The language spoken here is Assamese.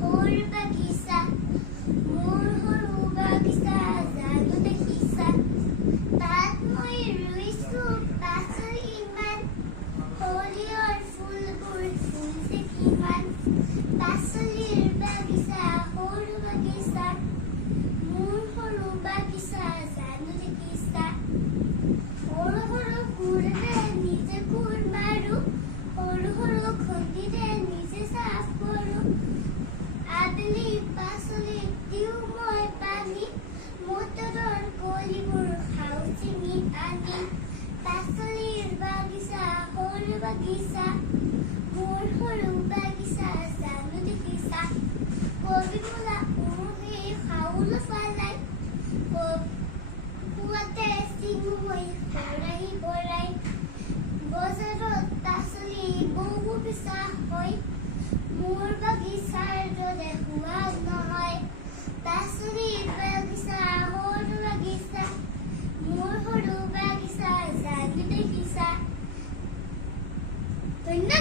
সৰু বাগিচা, মোৰ সৰু বাগিচা জানো দেখিছা। তাত মই ৰুইছো পাচলি ইমান, সৰিয়হৰ ফুলবোৰ ফুলিছে কিমান। পাচলিৰ বাগিচা, সৰু বাগিচা, মোৰ সৰু বাগিচা জানো দেখিছা। সৰু সৰু কোৰেৰে নিজে কোৰ মাৰো, সৰু সৰু খন্তিৰে নিজে চাফ কৰো। আবেলি পাচলিত দিওঁ মই পানী, মটৰৰ কলিবোৰ খাওঁ চিঙি আনি। পাচলিৰ বাগিচা, সৰু বাগিচা, মোৰ সৰু বাগিচা জানো দেখিছা। কবি মূলা উৰহি খাওঁ লফালাই, পুৱাতে চিঙো মই ভৰাই ভৰাই। বজাৰত পাচলি বহু বেচা হয়, মোৰ বাগিচাৰ দৰে সোৱাদ নহয়। পাচলিৰ বাগিচা, সৰু বাগিচা, মোৰ সৰু বাগিচা জানো দেখিছা। ধন্যবাদ।